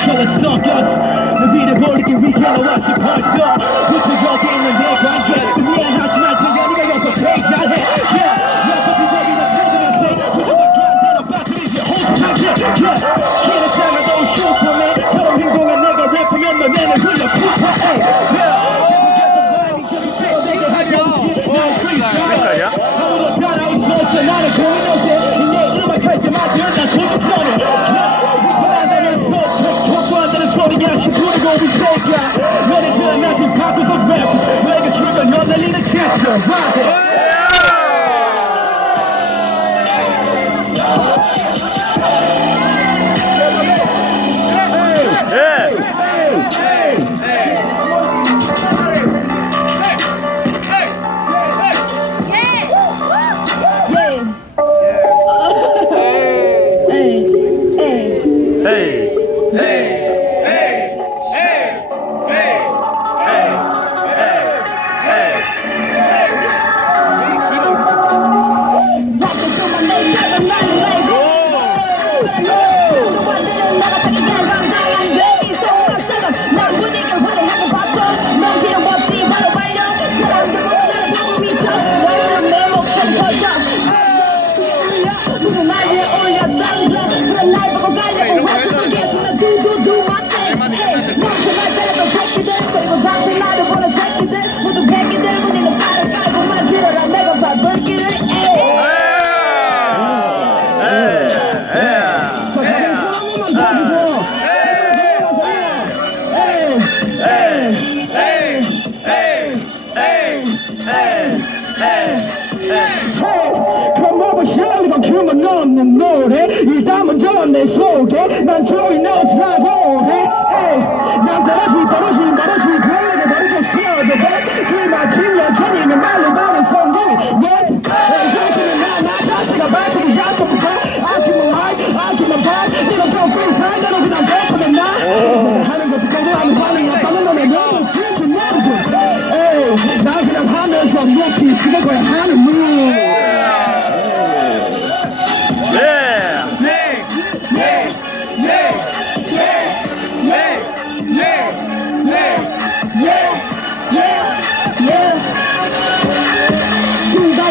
killer suckers 너희를 버리기 위해 너와 싶었어 굳이 여기 있는데 관계 미안하지만 당연히가 여기서 제일 잘해 여기서 여기는 프로그램 무조건밖에 안 되는 빠뜨리지 호스하게 길을 작아도 슈퍼맨처럼 행동해 내가 래퍼면 너네는 흘려 푸파해 아무도 따라올 수 없어 나는 고민없어 내 음악할 때마다 난 소극적이야 소리야 시부리고 비새끼야 너네 들어나 지금 바꾸서 랩 너희가 출근 연날리는 챕터 없는 노래 일단 먼저 내 속에 난 조이 넣으라고 해 난 떨어지 그에게 버려졌어 그만큼 여전히는 말로 많은 성공이 정신은 나 자체가 발전이 약속부터 아끼면 말 아끼면 발 이런 거 freestyle 대로 그냥 랩하면 나 하는 것도 거도 아무 반응이 없다면 너네 너무 진짜 모르고 나 그냥 하면서 높이 그거 거야 하는 무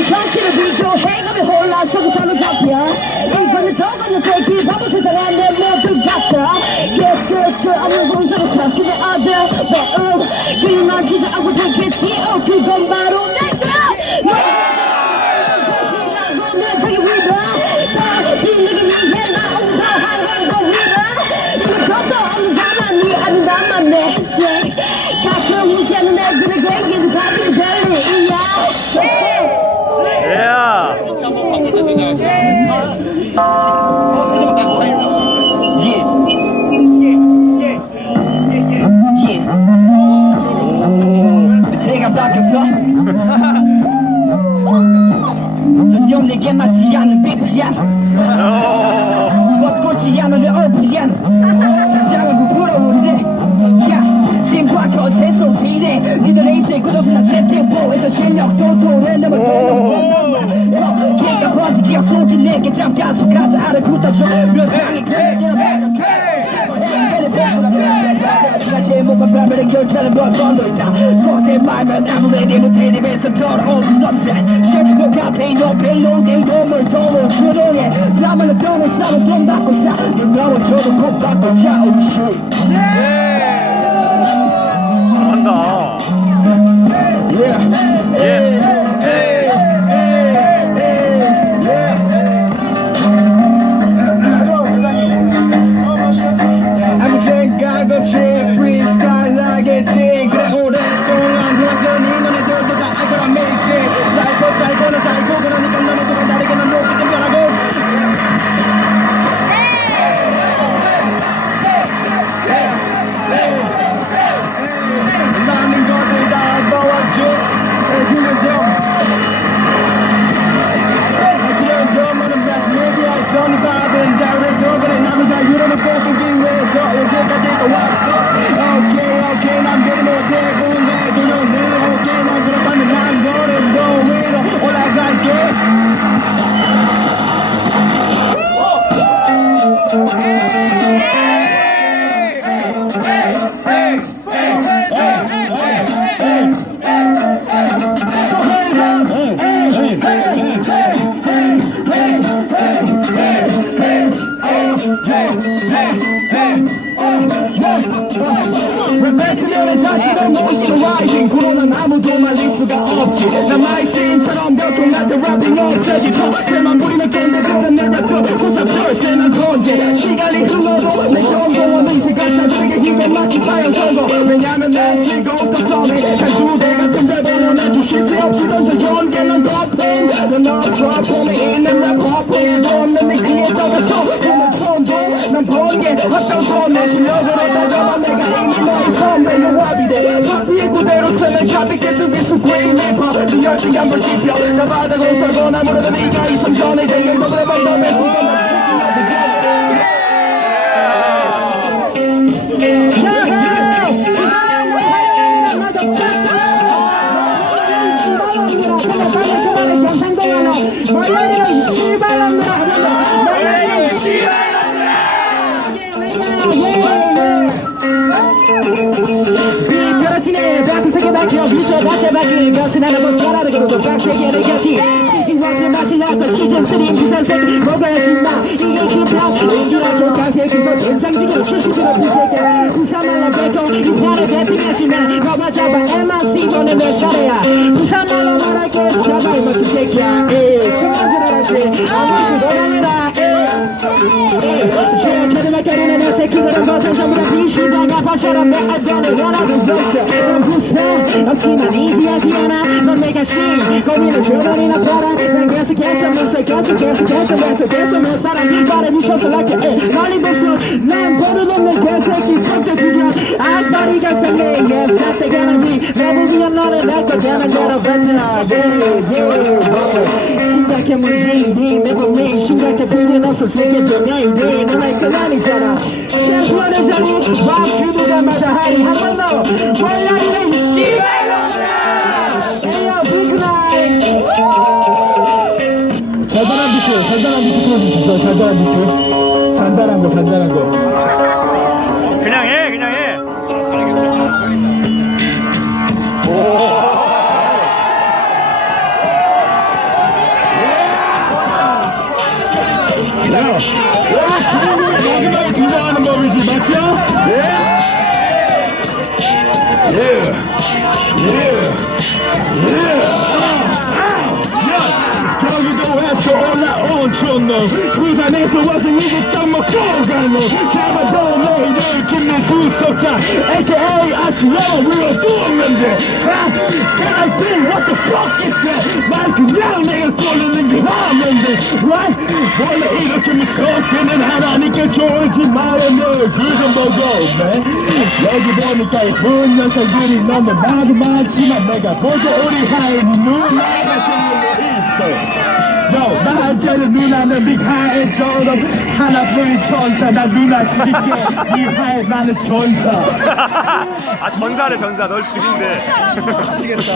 현실을 비교해 가면 홀라 속이 저는 잡혀 이번에 저번에 새끼 바보 세상 안에 모두 갇혀 끝 없는 본성을 삼키는 아들 그만 주지 않고 되겠지 그건 바로 내가 내 세계 위로 빛내기 위해 나 운동하는 거 위로 이거 더 없는 사람이 아닌 나만 내 가끔 무시하는 애들에게 얘기도 가끔 별일이야 내가 바뀌었어 전혀 내게 맞지 않는 비트야 뻗고지 않은 내 얼굴이야 심장은 부풀어오는데 짐과 거체 속이네 니들의 인생 굳어서 난 제대로 했던 실력도 도래내면 되는 걔가 번지기가 속이 내게 잠깐 속하자 아래 굳어져 묘상이 지난 제목과 밤의 결차는 벌써 너희다 속된 말만 아무래도 못해내면서 걸어온 덤set 뭐가 pay no day 몸을 도로 조롱해 나만의 돈을 싸고 돈 받고 사 너와 저도 곧 받고 자 잘한다. 아무 생각 없이 freestyle 하겠지 그래 오랫동안 여전히 너네들도 다 알 거란 믿지 살고는 살고 그러니까 너네들과 다르게 난 높이 변하고 많은 것들 다 보아줘 자신을 moisturizing 불어난 아무도 말릴 수가 없지 난 마이스인처럼 별똥한테 랩핑 없애지 새만 부리는 꼰대들은 내 랩도 구사들 새난 건재 시간이 흘러도 내 경고는 이제 가짜들에게 힘에 맞기 사형 선고 왜냐면 난 쓰고 없던 섬이 한두대 같은 랩으로 난주 쉴 새 없이 던져 연계는 더팬 넌 없어 폼에 있는 랩 허풍에도 없는 네 귀에 떠들어 오늘 처음도 난 번개 합정선 내 실력으로 따져봐 내가 이미 너의 선배 영화비대 커피의 그대로 쓰는 가볍게 뜨기 수프림 래퍼 네 열등감 걸 지펴 잡아다고 떨거나 물어도 네가 이 성전에 대결 더 그래봐 더 뺏으니까 난 비서 마셔봤기에 것은 하나 못 알아듣고 박세계를 같이 시즌1에 마시려고 시즌3 비싼새끼 먹어야 신나 이게 힙합 인기라 조카새 그거 된장찌개로 출시지로 비세계 부산말로 뱉고 이 판에 배팅하시면 너가 잡아 MRC 보내 몇 차례야 부산말로 말할게 잡아 이 멋진 새끼야 그만 지랄하지 아무수 도망해라 최근에 거리는 내 새끼들은 보통 전부 다 비신다가 파셔라 내 알변을 원하는 것을 난 부산 없지만 이지하지 않아 넌 내가 고민은 주머니나 팔아 난 계속해서 문세 계속해서 몇 사람 이발에 미쳐서 like 말리 복수 난 버릇없는 개새끼 섞여 죽여 알바리가 상해 사태가 나니 내부지연 너는 내 거잖아 내로 뱉어 심각해 문제인데 매번 내 심각해 필요는 없어 세계 변명인데 넌 알 건 아니잖아 챔피언의 자리 막 규도가 마다 하리 한 번 더 원래 이 씨발놈들아 에이요 비그나잇 잔잔한 비트 틀어줄 수 있어 잔잔한 비트 잔잔한 거 그냥 해. 마지막에 등장하는 법이지 맞죠? 경기도에서 올라온 촌놈 부산에서 와서 이거 좀 먹고 가노 잡아줘 너희들 김민수 석자 AKA 아시아 우리가 또 없는데 Can I think what the fuck is that 말 그냥 내가 꺼내는 게 하는데 Right? 원래 이렇게 무섭게는 하나님께 졸지 말아요 그좀 보고 man 여기 보니까 이쁜 녀석들이 너무 나도 많지만 내가 보고 우리 하인 누나가 제일 Yo, 나한테는 누나는 빅 하의 졸업 하나뿐인 천사 나 누나 죽일게 이 하에 나는 전사 아 전사래 전사 널 죽인대. 미치겠다.